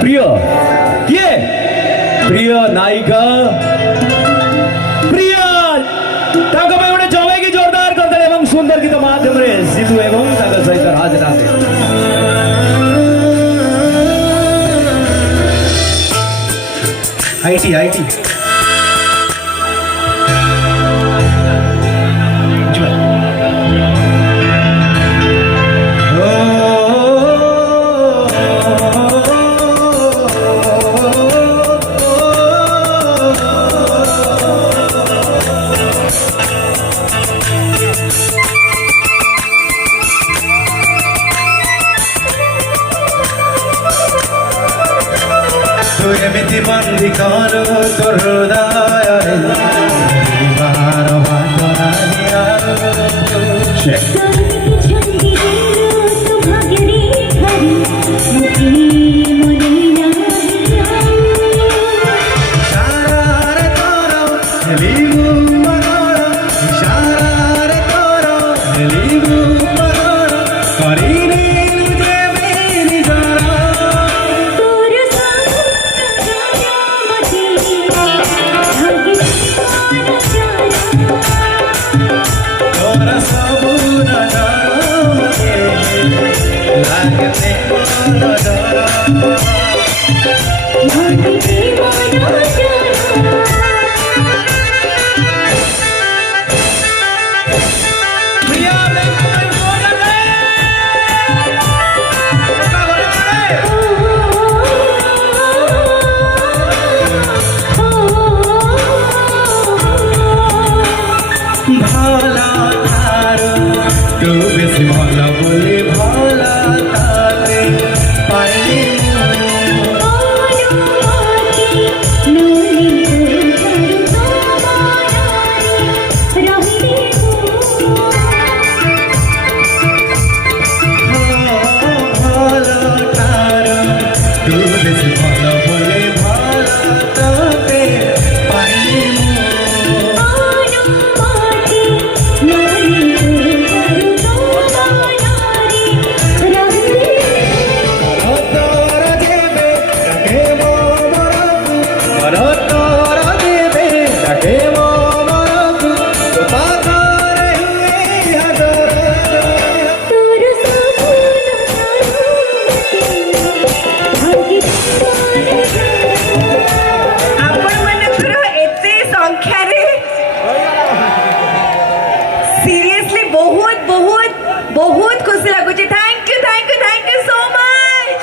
प्रिय किए प्रिय नायिका प्रिय गोटे जमाई की जोरदार करदे एवं सुंदर गीत माध्यम सिद्धू एवं सहित राजनाथ आईटी आईटी एमिति बंदी करो तोर हृदय बार भला थारो तू बेसी भला बोले बहुत बहुत खुशी लगुच थैंक यू सो मच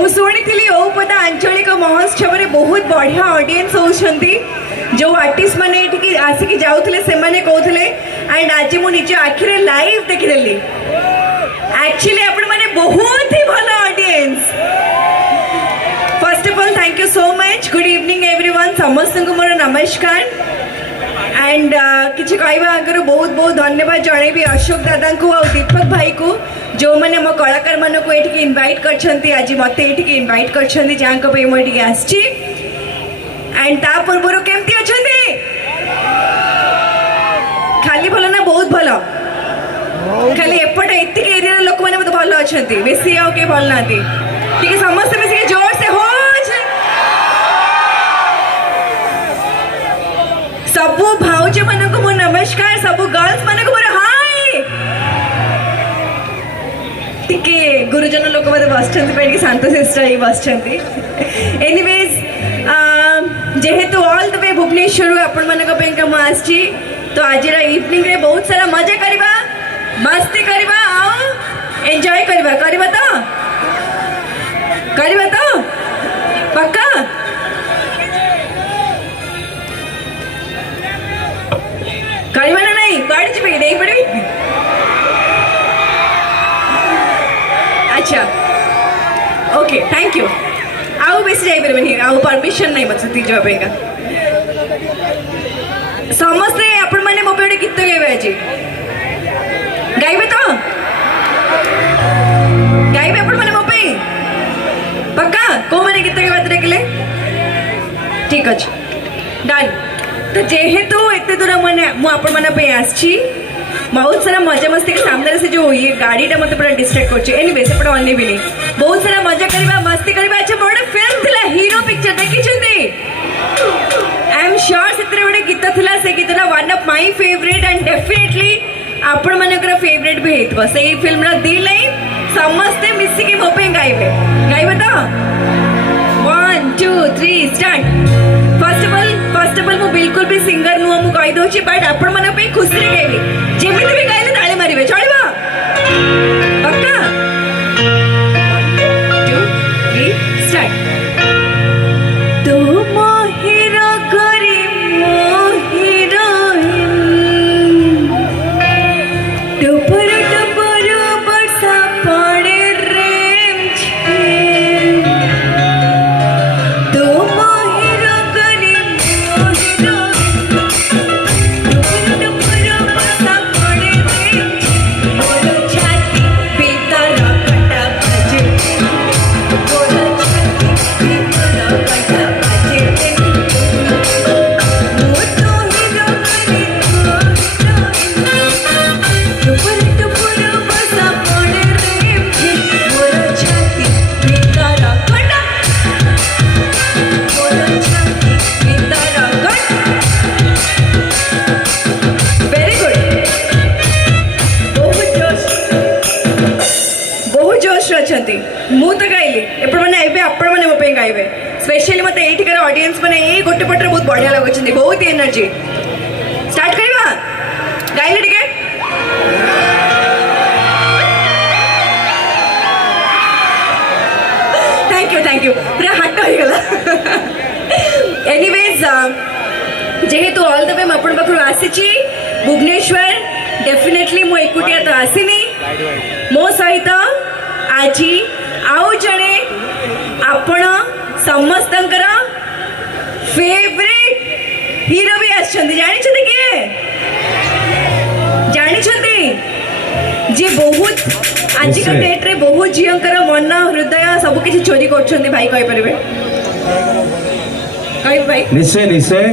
मु शुणी औपदा आंचलिक महोत्सव में बहुत बढ़िया ऑडियंस होती जो आर्टिस्ट मैंने आसिक जाऊे से कहते एंड आज मु निज आखिरे लाइव देखीदेली एक्चुअली आपण मैंने बहुत ही भल audience first of all thank you so much good evening everyone समस्त को मोर नमस्कार एंड किसी कहवा आगर बहुत बहुत धन्यवाद जनइबी अशोक दादा को और दीपक भाई को जो मैंने मो कलाकार मान को ये इनवाइट कर आज मत ये इनवाइट कर जहाँ मुझे आसची एंड ता पूर्व केमती अच्छे खाली भल ना बहुत भल खाली एपट एति एरिया लोक मैंने मतलब भल अच्छा बेसी आउ के भल ना ठीक है समस्त मिसिक जोर से हो सबू भाउज मान को मो नमस्कार सबू गर्ल्स मान को मोर हाय टिके गुरुजन लोक मत बस शांत शिष्ट ही बस एनीवेज जेहेतु ऑल द वे भुवनेश्वर आपण मान आसची तो आज इवनिंग रे बहुत सारा मजा करवा मस्ती करवा आओ एंजॉय करवा तो पक्का करवा ना नहीं गाड़ी जी नहीं पड़ी अच्छा ओके थैंक यू आउ बेस जाइए आउ परमिशन नहीं मत सती जाएगा समस्ते आपण मैंने मो पे गीत गाइबे आज गाइबे तो गाइबे आपण मैंने मो पे पक्का को मैंने गीत गाइबा देखले ठीक अच्छे डन तो जेहेतु एत दूर मैंने मुझे आसची बहुत सारा मजा मस्ती के सामने से जो ये गाड़ी टा मत पूरा डिस्ट्रैक्ट कर अन भी नहीं बहुत सारा मजा करवा मस्ती करवा अच्छा बड़ा फिल्म थिला हीरो पिक्चर देखी आई एम श्योर से गोटे गीत थिला से गीत one of my favourite and definitely आपण मानकर फेवरेट भी होइतबो से फिल्म रा दी लाइन समस्ते मिसिकी मो पे गाइबे तो 1 2 3 स्टार्ट फर्स्ट ऑफ ऑल मु बिल्कुल भी सिंगर नुह मु कहि दोछि बट आपण मन पे खुशी रे गाइबे जेमिति भी गाइले ताळे मारिबे चलिबा पक्का 1 2 3 स्टार्ट तो मोहिरा करी मोहिरा टपर टपर बरसा पड़े रेम छे तो मोहिरा करी मोहिरा टपर टपर बरसा पड़े रेम छे मोर छाती बेतार कटा बजे मोर छाती बेतार कटा बजे मोर तो हिरा करी टपर टपर बरसा पड़े रेम छे मोर छाती बेतार कटा मोर छाती बेतार कटा वेरी गुड बहुत जोश अच्छी मु तो गाइली एपटे आपण मैंने मो गाइबे स्पेशली मत ये ऑडियंस मैंने ये गोटे पटे बहुत बढ़िया लगुच बहुत एनर्जी स्टार्ट करवा गाइले टिके थैंक यू पूरा हाट हो गला एनीवेज जेहेतु ऑल द वे आपण पाखु आसीची भुवनेश्वर डेफिनेटली मु एकुटिया तो आसीनी मो सहित आज आउ जड़े आपण समस्तंकर फेवरेट हीरो भी आछंती जानी किए जानी जी बहुत आज का डेट रे बहुत झीलकर मन हृदय सब किसी चोरी कर भाई कहि परिबे भाई निश्चय निश्चय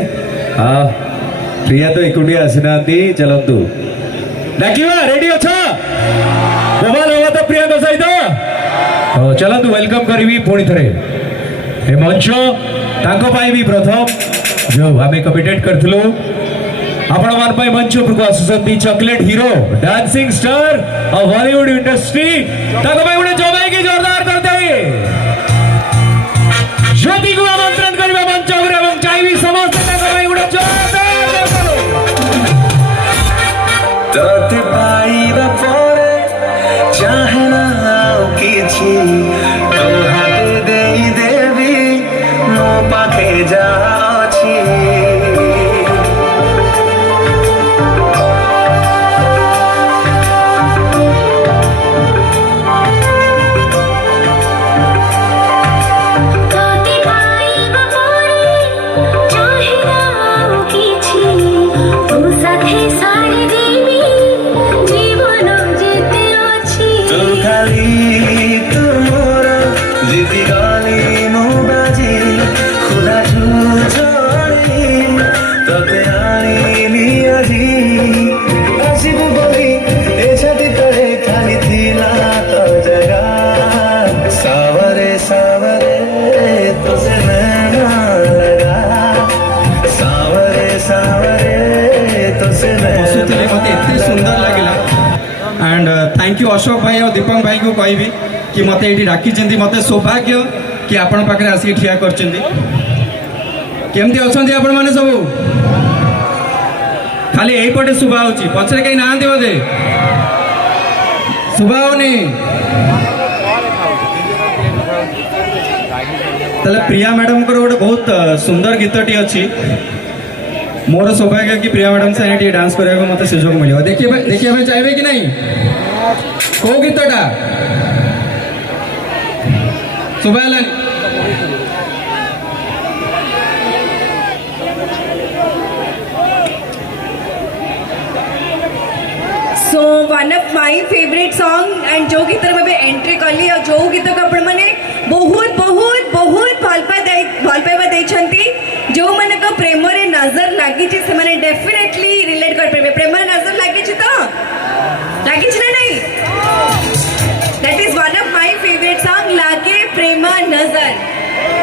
प्रिया तो एकुटिया आसीना चलतु डाकिवा रेडी अच्छा मोबाइल होगा तो प्रिया को सहित तो चलतु वेलकम करी पुणी थे ए मंच तांको पाई भी प्रथम जो आम कमिटेड करथिलु आपण मान पाई मंच पर को आसुसंती chocolate hero dancing star of Hollywood industry तांको पाई उडे जोबाई की जोरदार कर दे ज्योति को आमंत्रण करबा मंच पर एवं चाइबी समस्त तांको पाई उडे जोरदार कर दो ଅଛି ତୋ ହାତେ ଦେଇଦେବି ମୋ ପାଖେ ଯାହା ଅଛି ତୋତେ ପାଇବା ପରେ ଚାହିଦା ଆଉ କିଛି ତୋ ସାଥେ ସାରିଦେବି ଜୀବନ ଯେତେ ଅଛି ତୁ ଖାଲି ତୁ ମୋର ଜିତିଗଲି ମୁଁ ବାଜି ଖୋଲା ଛୁଛଡ଼ି ତତେ ଆଣିଲି ଆଜି ଆସିବୁ ବୋଲି ଏ ଛାତି ତଳେ ଖାଲି ଥିଲା ତୋ ଜାଗା ସାवरे सावरे तुझे नैना लगा सावरे सावरे तुझे ବସୁଥିଲେ ମୋତେ ଏତେ ସୁନ୍ଦର ଲାଗିଲା ଆଣ୍ଡ ଥ୍ୟାଙ୍କ ୟୁ ଅଶୋକ ଭାଇ ଆଉ ଦୀପକ ଭାଇଙ୍କୁ କହିବି କି ମୋତେ ଏଇଠି ଡାକିଛନ୍ତି ମୋତେ ସୌଭାଗ୍ୟ କି ଆପଣଙ୍କ ପାଖରେ ଆସିକି ଠିଆ କରିଛନ୍ତି କେମିତି ଅଛନ୍ତି ଆପଣମାନେ ସବୁ ଖାଲି ଏଇପଟେ ଶୁଭା ହେଉଛି ପଛରେ କେହି ନାହାନ୍ତି ବୋଧେ ଶୁଭା ହେଉନି ତାହେଲେ ପ୍ରିୟା ମ୍ୟାଡ଼ାମଙ୍କର ଗୋଟେ ବହୁତ ସୁନ୍ଦର ଗୀତଟି ଅଛି ମୋର ସୌଭାଗ୍ୟ କି ପ୍ରିୟା ମ୍ୟାଡ଼ାମ ସାଙ୍ଗେ ଟିକେ ଡାନ୍ସ କରିବାକୁ ମୋତେ ସୁଯୋଗ ମିଳିବ ଦେଖିବା ପାଇଁ ଚାହିଁବେ କି ନାହିଁ କୋଉ ଗୀତଟା ଶୁଭା ହେଲାନି so one of my favourite song and जो गीत में भी एंट्री कली और जो गीत को आपण माने बहुत बहुत बहुत भल पाइबा देछंती जो माने को प्रेम रे नजर लागी छी से माने डेफिनेटली रिलेट कर पाबे प्रेम रे नजर लागी छी तो लागी छी ना नहीं that is one of my favourite song लागे प्रेम नजर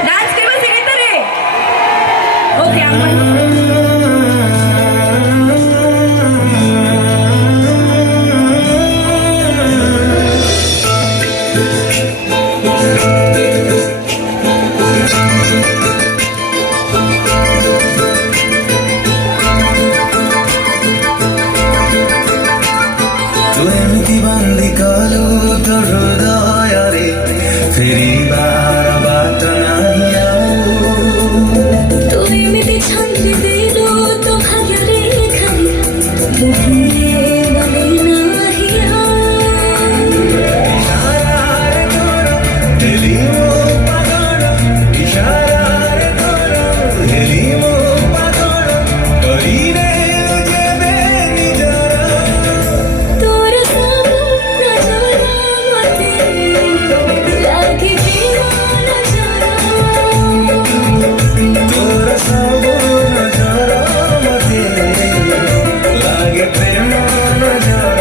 डांस करबो से रे ओके अपन ତୁ ଏମିତି ବନ୍ଦୀ କଲୁ ତୋ ହୃଦୟରେ ଫେରିବାର ବାଟ ନାହିଁ ଆଉ ତୁ ଏମିତି ଛାଞ୍ଚି ଦେଇଲୁ ତୋ ଭାଗ୍ୟରେ ଖାଲି ମୁଁ ଭୁଲିଗଲି ନାହିଁ ଇଶାରାରେ ତୋର ହେଲି ମୋ ପାଗଳ ଇଶାରାରେ ତୋର ହେଲି ମୋ ପାଗଳ କରିରେ ଯେବେ ନିଜର ତୋର ସବୁ ନଜର ମୋତେ ଲାଗି ପ୍ରେମ ନଜର ତୋର ସବୁ ନଜର ମତେ ଲାଗେ ପ୍ରେମ ନଜର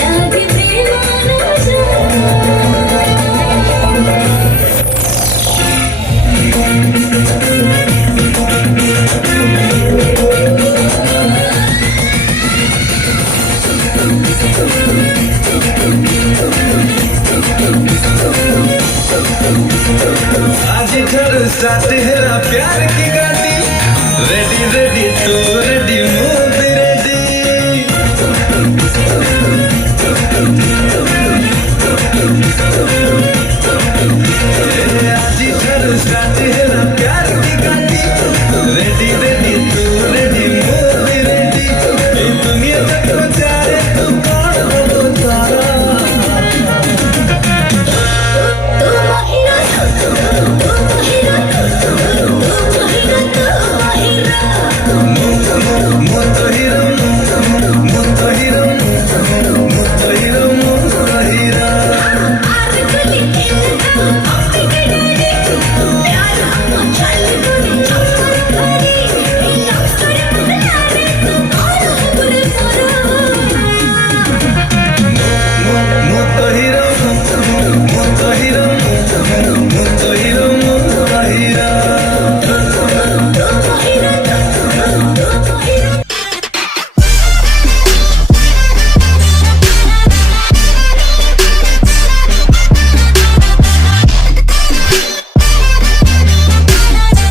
ଲାଗି ପ୍ରେମ ନଜର आज घर साथ हेरा प्यार की गाड़ी रेडी रेडी तू